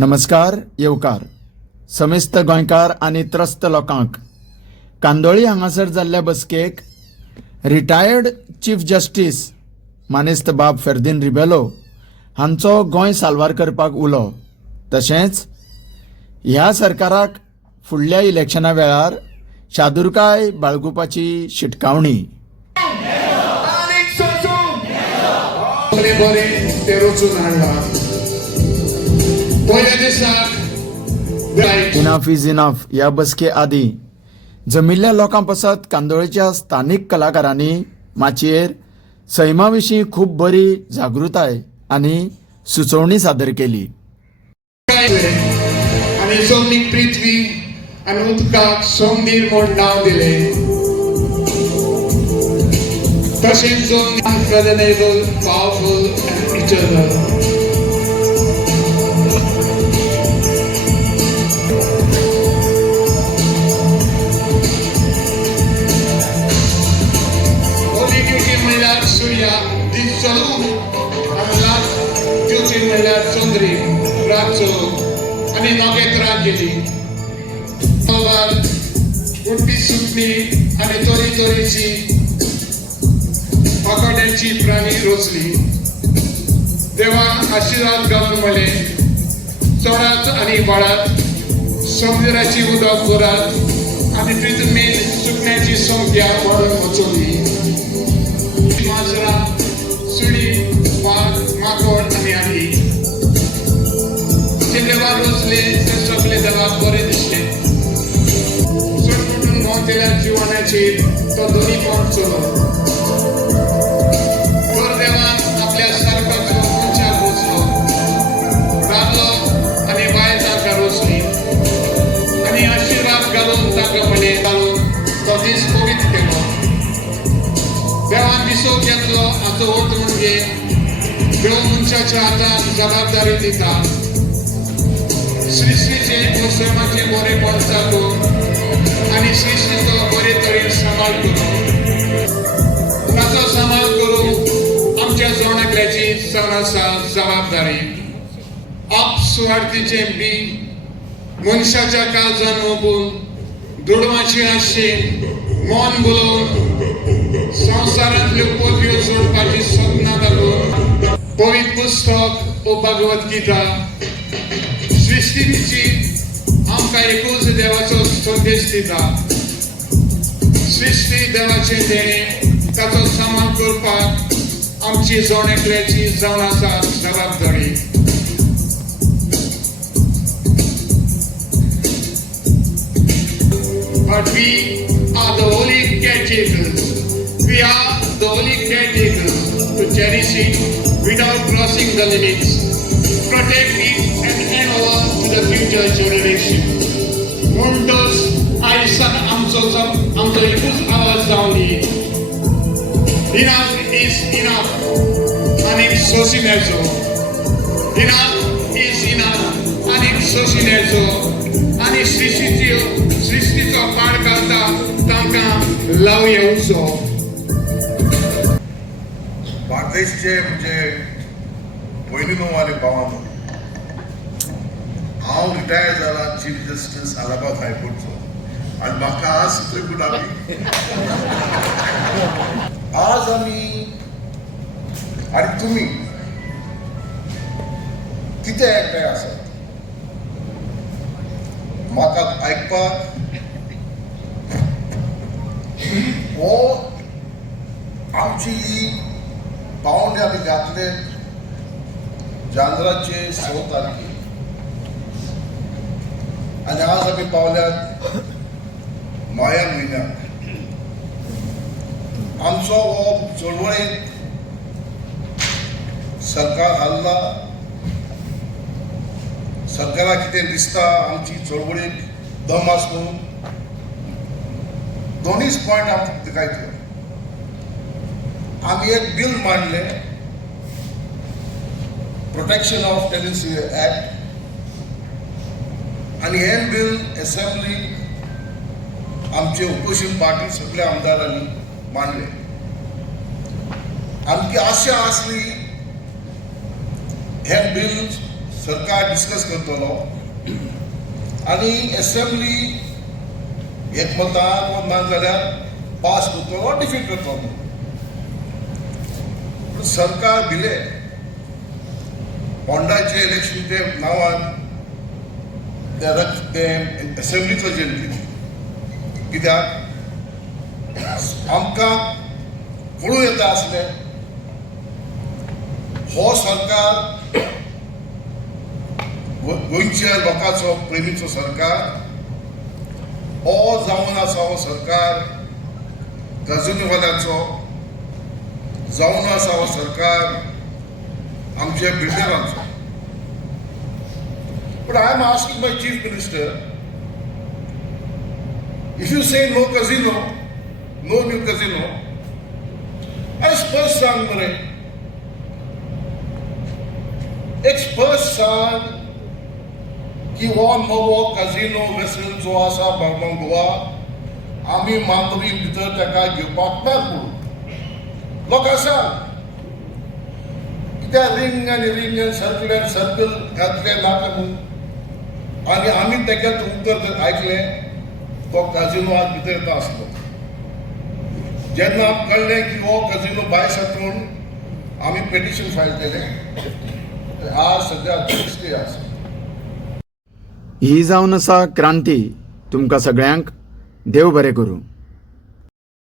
नमस्कार येवकार समेस्त गोंयकार आनी त्रस्त लोकांक कांदोळी हांगासर जाल्ल्या बसकेक रिटायर्ड चीफ जस्टीस मानेस्त बाब फेर्दीन रिबेलो हांचो गोंय साल्वार करपाक उलो तशेंच ह्या सरकाराक फुडल्या इलेक्शना वेळार शादुरकाय बाळगुपाची शिटकावणी. इनफ इज इनफ ह्या बसके आदी जमिल्ल्या लोकां पासत कांदोळेच्या स्थानीक कलाकारांनी माचयेर सैमा विशीं खूब बरी जागृताय आनी सुचोवणी सादर केली. आनी जमनीक पृथ्वी आनी उदकाक सोमदीर म्हूण नांव दिलें. तशेंच जमनीक अनप्रेडिक्टेबल, पावरफुल आनी इटर्नल. सूर्या दीस चलून आमलाक ज्योती म्हणल्यार चंद्री रात चलून आनी नखेत्रां गेली. उडपी सुटली आनी तरेतरेची पाकोड्यांची प्राणी रचली. देवान आशिर्वाद घालून म्हणलें, चडात आनी वाडात, समुद्राची उदक भरात आनी पृथ्वीन सुकण्याची संख्या वाडून वचोली. माजरा, सुडी, वाघ, माकड आनी आली जे देवाक रचले ते सगळे देवाक बरे दिसले. चड करून मोतेल्या जिवनाचेर तो दोनी पोट चलो. तर देवान आपल्या सारकाचो मनशाक रचलो, दादलो आनी बायल ताका रचली आनी आशिर्वाद घालून ताका म्हणे घालून तो दीस पवित्र केलो. देवान दिसो घेतलो हाचो अर्थ म्हणजे देव मनशाच्या हातांत जबाबदारी दिता. सृश्टीचे मोसमाचे बरेपण चालून आनी सृश्टीचो बरे तरेन सांबाळ करून ताचो सांबाळ करूंक आमच्या जोडण्याची सण आसा जबाबदारी. आप सुवार्थीचे बी मनशाच्या काळजान ओपून दुडवाची आशेन मन बुलोवन संवसारांतल्यो पदव्यो सोडपाची सपनां घालून पवित्र पुस्तक ओ भगवत गीता सृश्टीची आमकां एकूच देवाचो संदेश दिता. सृश्टी देवाचें देणें ताचो सांबाळ करपाक आमची जोडण्याची जावन आसा जबाबदारी. But we are the holy caretakers. We are the holy caretakers to cherish it without crossing the limits, protect it and hand over to the future generation. म्हणटच आयज साक आमचो एकूच आवाज जावन दी. Enough is enough आनी सोशिमेचो. Enough is enough आनी सोशिमेचो आनी सृश्टीचो पाड घालता तांकां लाव येवचो. बार्देशचे म्हणजे भयणीनो आनी भावांनो, हांव रिटायर जाला चीफ जस्टीस अलाहाबाद हायकोर्टचो आनी म्हाका आज सुप्रीम आज आमी आनी तुमी कितें एकठांय आसात म्हाका आयकपाक हो आमची ही पावंडे आमी घातले जांद्राचे 6 तारखेर आनी आज आमी पावल्यात माया म्हयन्याक. आमचो हो चळवळेक सरकार हाल्ला. सरकाराक कितें दिसता आमची चळवळीक दम आस म्हणून दोनीच पॉयंट आमकां तिकायतले. आमी एक बिल मांडलें, प्रोटेक्शन ऑफ टेनन्सी एक्ट, आनी हें बिल असेंब्ली आमचे ओपोजिशन पार्टी सगळ्या आमदारांनी मांडलें. आमची आशा आसली हें बिल सरकार डिस्कस करतलो आणि असेंब्ली एकमतान वा नाजाल्यार पास करतलो डिफीट करतलो. पूण सरकार भिले पोंडाचे इलेक्शन ते नांवान ते असेंब्लीचो जेल कित्याक आमकां कळूं येता आसलें हो सरकार गोंयच्या लोकांचो प्रेमीचो सरकार हो जावन आसा हो सरकार गजानीवाल्यांचो जावन आसा हो सरकार आमच्या बिल्डरांचो. But I am asking my Chief Minister, if you say no casino, no new casino, I स्पष्ट सांग मरे, एक स्पष्ट सांग की हो नवो काजिनो वेसल जो आसा बार्मा गोवा आमी मांद्री भितर ताका घेवपाक नाका. लोकांक सांग कित्याक रिंग आनी सर्कल घातले नाका म्हणून. आनी आमी तेगेत उत्तर आयकलें तो काजिनो आज भितर येता आसलो. जेन्ना आमकां कळ्ळें की हो काजिनो भायर सरून आमी पेटिशन फायल केलें. आज सद्या स्टे आसा. ही जावन आसा क्रांती. तुमकां सगळ्यांक देव बरें करूं.